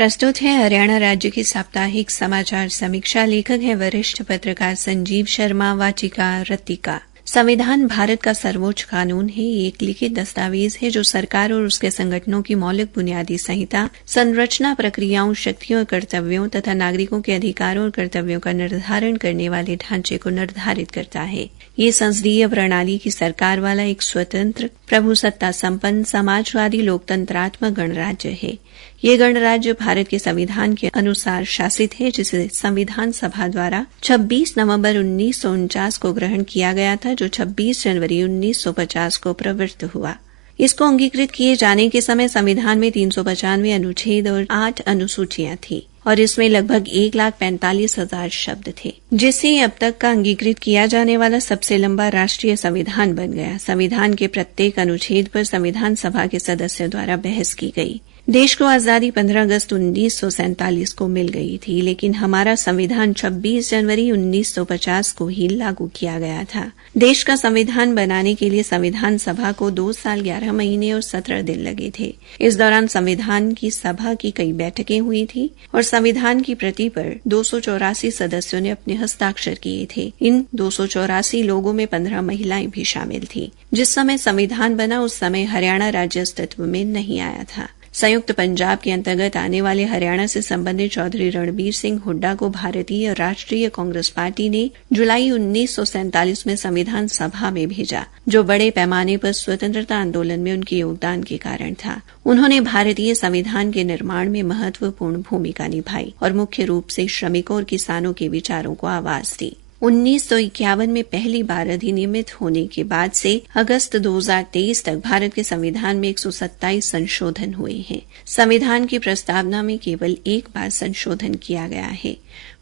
प्रस्तुत है हरियाणा राज्य की साप्ताहिक समाचार समीक्षा। लेखक हैं वरिष्ठ पत्रकार संजीव शर्मा। वाचिका रतिका। संविधान भारत का सर्वोच्च कानून है। ये एक लिखित दस्तावेज है जो सरकार और उसके संगठनों की मौलिक बुनियादी संहिता, संरचना, प्रक्रियाओं, शक्तियों और कर्तव्यों तथा नागरिकों के अधिकारों और कर्तव्यों का निर्धारण करने वाले ढांचे को निर्धारित करता है। ये संसदीय प्रणाली की सरकार वाला एक स्वतंत्र, प्रभुसत्ता संपन्न, समाजवादी, लोकतंत्रात्मक गणराज्य है। ये गणराज्य भारत के संविधान के अनुसार शासित है, जिसे संविधान सभा द्वारा 26 नवंबर 1949 को ग्रहण किया गया था, जो 26 जनवरी 1950 को प्रवृत्त हुआ। इसको अंगीकृत किए जाने के समय संविधान में 395 अनुच्छेद और 8 अनुसूचियां थी और इसमें लगभग 1,45,000 शब्द थे, जिससे अब तक का अंगीकृत किया जाने वाला सबसे लंबा राष्ट्रीय संविधान बन गया। संविधान के प्रत्येक अनुच्छेद पर संविधान सभा के सदस्यों द्वारा बहस की गई। देश को आजादी 15 अगस्त 1947 को मिल गई थी, लेकिन हमारा संविधान 26 जनवरी 1950 को ही लागू किया गया था। देश का संविधान बनाने के लिए संविधान सभा को 2 साल 11 महीने और 17 दिन लगे थे। इस दौरान संविधान की सभा की कई बैठकें हुई थी और संविधान की प्रति पर 284 सदस्यों ने अपने हस्ताक्षर किए थे। इन 284 लोगों में 15 महिलाएं भी शामिल थी। जिस समय संविधान बना उस समय हरियाणा राज्य अस्तित्व में नहीं आया था। संयुक्त पंजाब के अंतर्गत आने वाले हरियाणा से संबंधित चौधरी रणबीर सिंह हुड्डा को भारतीय राष्ट्रीय कांग्रेस पार्टी ने जुलाई 1947 में संविधान सभा में भेजा, जो बड़े पैमाने पर स्वतंत्रता आंदोलन में उनके योगदान के कारण था। उन्होंने भारतीय संविधान के निर्माण में महत्वपूर्ण भूमिका निभाई और मुख्य रूप से श्रमिकों और किसानों के विचारों को आवाज दी। 1951 में पहली बार अधिनियमित होने के बाद से अगस्त 2023 तक भारत के संविधान में 127 संशोधन हुए हैं। संविधान की प्रस्तावना में केवल एक बार संशोधन किया गया है।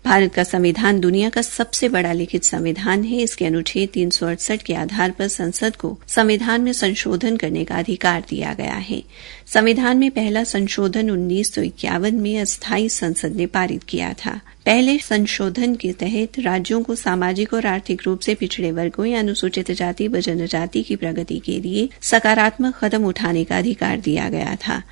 भारत का संविधान दुनिया का सबसे बड़ा लिखित संविधान है। इसके अनुच्छेद 368 के आधार पर संसद को संविधान में संशोधन करने का अधिकार दिया गया है। संविधान में पहला संशोधन 1951 में अस्थायी संसद ने पारित किया था। पहले संशोधन के तहत राज्यों को सामाजिक और आर्थिक रूप से पिछड़े वर्गों या अनुसूचित जाति व जनजाति की प्रगति के लिए सकारात्मक कदम उठाने का अधिकार दिया गया था।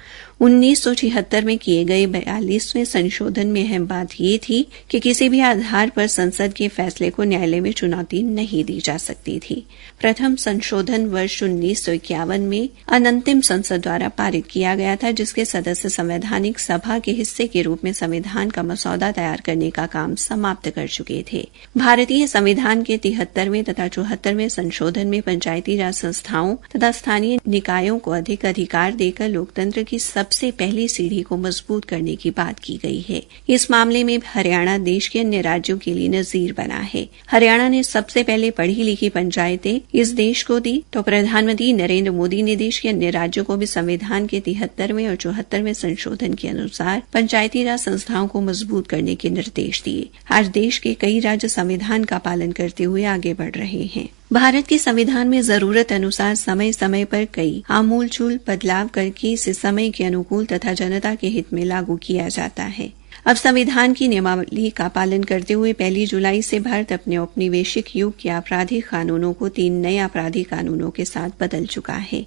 1976 में किए गए 42वें संशोधन में अहम बात यह थी कि किसी भी आधार पर संसद के फैसले को न्यायालय में चुनौती नहीं दी जा सकती थी। प्रथम संशोधन वर्ष 1951 में अनंतिम संसद द्वारा पारित किया गया था, जिसके सदस्य संवैधानिक सभा के हिस्से के रूप में संविधान का मसौदा तैयार करने का काम समाप्त कर चुके थे। भारतीय संविधान के 73वें तथा 74वें संशोधन में पंचायती राज संस्थाओं तथा स्थानीय निकायों को अधिक अधिकार देकर लोकतंत्र की सबसे पहली सीढ़ी को मजबूत करने की बात की गई है। इस मामले में हरियाणा देश के अन्य राज्यों के लिए नजीर बना है। हरियाणा ने सबसे पहले पढ़ी लिखी पंचायतें इस देश को दी, तो प्रधानमंत्री नरेंद्र मोदी ने देश के अन्य राज्यों को भी संविधान के 73वें और 74वें संशोधन के अनुसार पंचायती राज संस्थाओं को मजबूत करने के निर्देश दिए। आज देश के कई राज्य संविधान का पालन करते हुए आगे बढ़ रहे हैं। भारत के संविधान में जरूरत अनुसार समय समय पर कई आमूलचूल बदलाव करके इसे समय के अनुकूल तथा जनता के हित में लागू किया जाता है। अब संविधान की नियमावली का पालन करते हुए 1 जुलाई से भारत अपने औपनिवेशिक युग के आपराधिक कानूनों को 3 नए आपराधिक कानूनों के साथ बदल चुका है।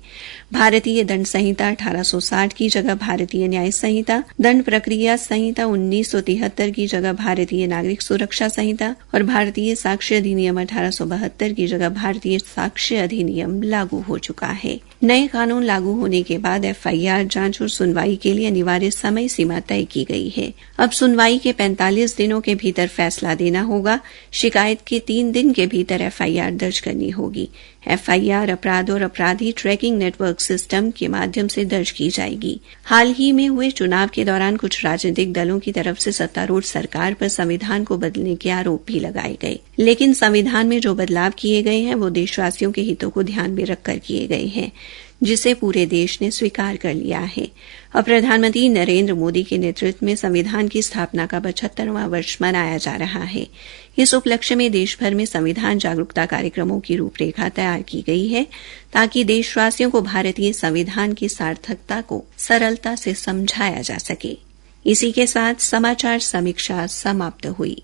भारतीय दंड संहिता 1860 की जगह भारतीय न्याय संहिता, दंड प्रक्रिया संहिता 1973 की जगह भारतीय नागरिक सुरक्षा संहिता और भारतीय साक्ष्य अधिनियम 1872 की जगह भारतीय साक्ष्य अधिनियम लागू हो चुका है। नए कानून लागू होने के बाद एफआईआर जांच और सुनवाई के लिए अनिवार्य समय सीमा तय की गई है। अब सुनवाई के 45 दिनों के भीतर फैसला देना होगा। शिकायत के 3 दिन के भीतर एफआईआर दर्ज करनी होगी। एफआईआर अपराध और अपराधी ट्रैकिंग नेटवर्क सिस्टम के माध्यम से दर्ज की जाएगी। हाल ही में हुए चुनाव के दौरान कुछ राजनीतिक दलों की तरफ से सत्तारूढ़ सरकार पर संविधान को बदलने के आरोप भी लगाए गए, लेकिन संविधान में जो बदलाव किए गए हैं वो देशवासियों के हितों को ध्यान में रखकर किए गए हैं, जिसे पूरे देश ने स्वीकार कर लिया है। अब प्रधानमंत्री नरेंद्र मोदी के नेतृत्व में संविधान की स्थापना का 75वां वर्ष मनाया जा रहा है। इस उपलक्ष्य में देश भर में संविधान जागरूकता कार्यक्रमों की रूपरेखा तैयार की गई है, ताकि देशवासियों को भारतीय संविधान की सार्थकता को सरलता से समझाया जा सके। इसी के साथ समाचार समीक्षा समाप्त हुई।